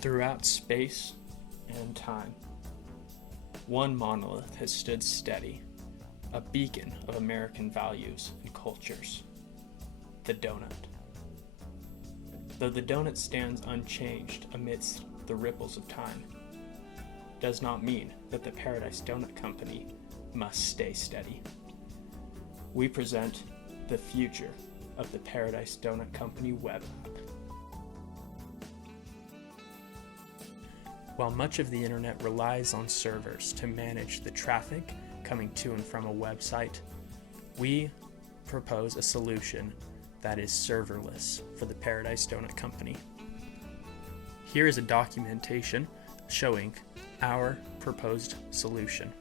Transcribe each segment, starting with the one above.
Throughout space and time, one monolith has stood steady, a beacon of American values and cultures: the donut. Though the donut stands unchanged amidst the ripples of time, does not mean that the Paradise Donut Company must stay steady. We present the future of the Paradise Donut Company web app. While much of the internet relies on servers to manage the traffic coming to and from a website, we propose a solution that is serverless for the Paradise Donut Company. Here is a documentation showing our proposed solution.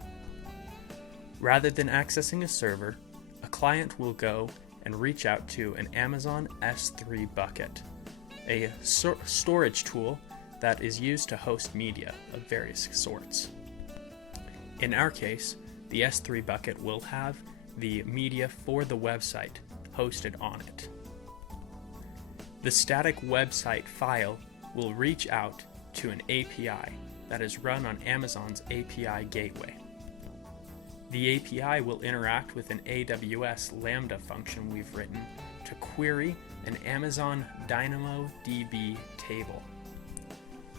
Rather than accessing a server, a client will go and reach out to an Amazon S3 bucket, a storage tool that is used to host media of various sorts. In our case, the S3 bucket will have the media for the website hosted on it. The static website file will reach out to an API that is run on Amazon's API gateway. The API will interact with an AWS Lambda function we've written to query an Amazon DynamoDB table.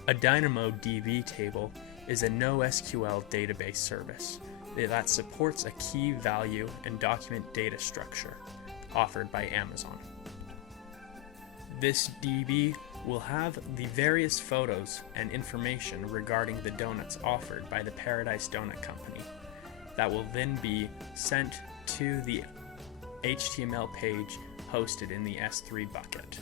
A DynamoDB table is a NoSQL database service that supports a key value and document data structure offered by Amazon. This DB will have the various photos and information regarding the donuts offered by the Paradise Donut Company that will then be sent to the HTML page hosted in the S3 bucket.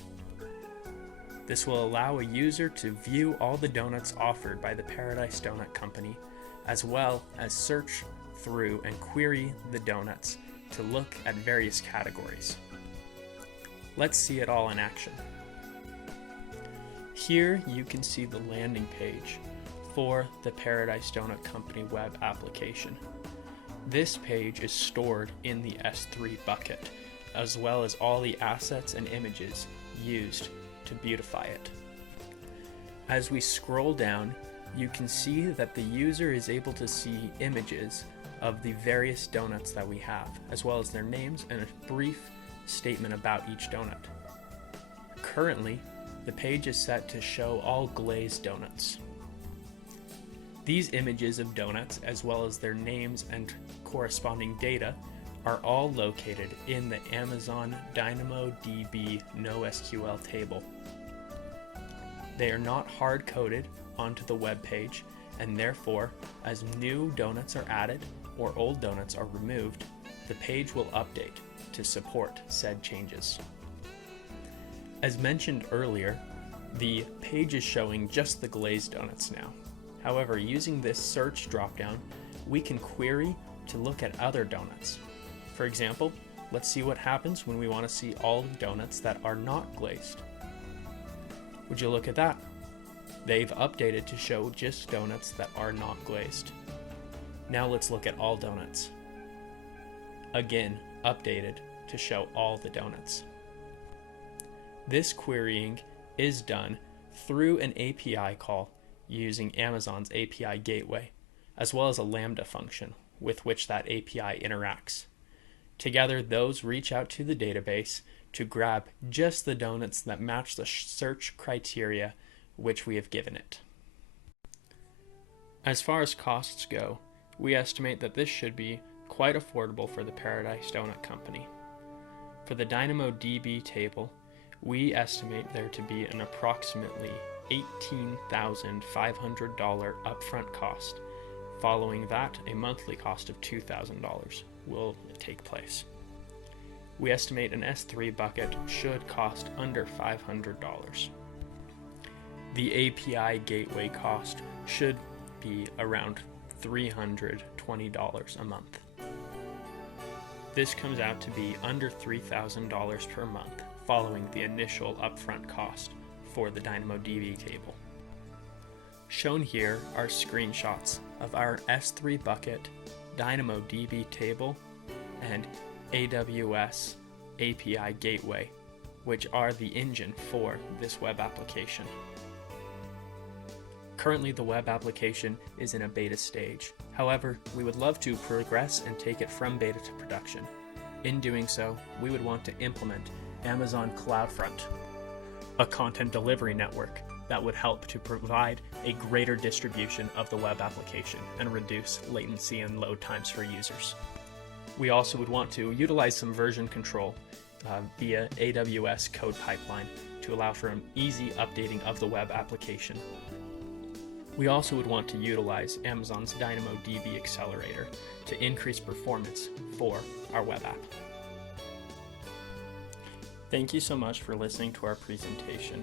This will allow a user to view all the donuts offered by the Paradise Donut Company, as well as search through and query the donuts to look at various categories. Let's see it all in action. Here you can see the landing page for the Paradise Donut Company web application. This page is stored in the S3 bucket, as well as all the assets and images used to beautify it. As we scroll down, you can see that the user is able to see images of the various donuts that we have, as well as their names and a brief statement about each donut. Currently, the page is set to show all glazed donuts. These images of donuts, as well as their names and corresponding data, are all located in the Amazon DynamoDB NoSQL table. They are not hard-coded onto the web page, and therefore, as new donuts are added or old donuts are removed, the page will update to support said changes. As mentioned earlier, the page is showing just the glazed donuts now. However, using this search dropdown, we can query to look at other donuts. For example, let's see what happens when we want to see all the donuts that are not glazed. Would you look at that? They've updated to show just donuts that are not glazed. Now let's look at all donuts. Again, updated to show all the donuts. This querying is done through an API call using Amazon's API gateway, as well as a Lambda function with which that API interacts. Together, those reach out to the database to grab just the donuts that match the search criteria which we have given it. As far as costs go, we estimate that this should be quite affordable for the Paradise Donut Company. For the DynamoDB table, we estimate there to be an approximately $18,500 upfront cost. Following that, a monthly cost of $2,000 will take place. We estimate an S3 bucket should cost under $500. The API gateway cost should be around $320 a month. This comes out to be under $3,000 per month following the initial upfront cost for the DynamoDB table. Shown here are screenshots of our S3 bucket, DynamoDB table, and AWS API gateway, which are the engine for this web application. Currently, the web application is in a beta stage. However, we would love to progress and take it from beta to production. In doing so, we would want to implement Amazon CloudFront, a content delivery network that would help to provide a greater distribution of the web application and reduce latency and load times for users. We also would want to utilize some version control via AWS code pipeline to allow for an easy updating of the web application. We also would want to utilize Amazon's DynamoDB accelerator to increase performance for our web app. Thank you so much for listening to our presentation.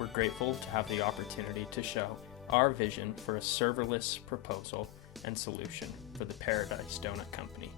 We're grateful to have the opportunity to show our vision for a serverless proposal and solution for the Paradise Donut Company.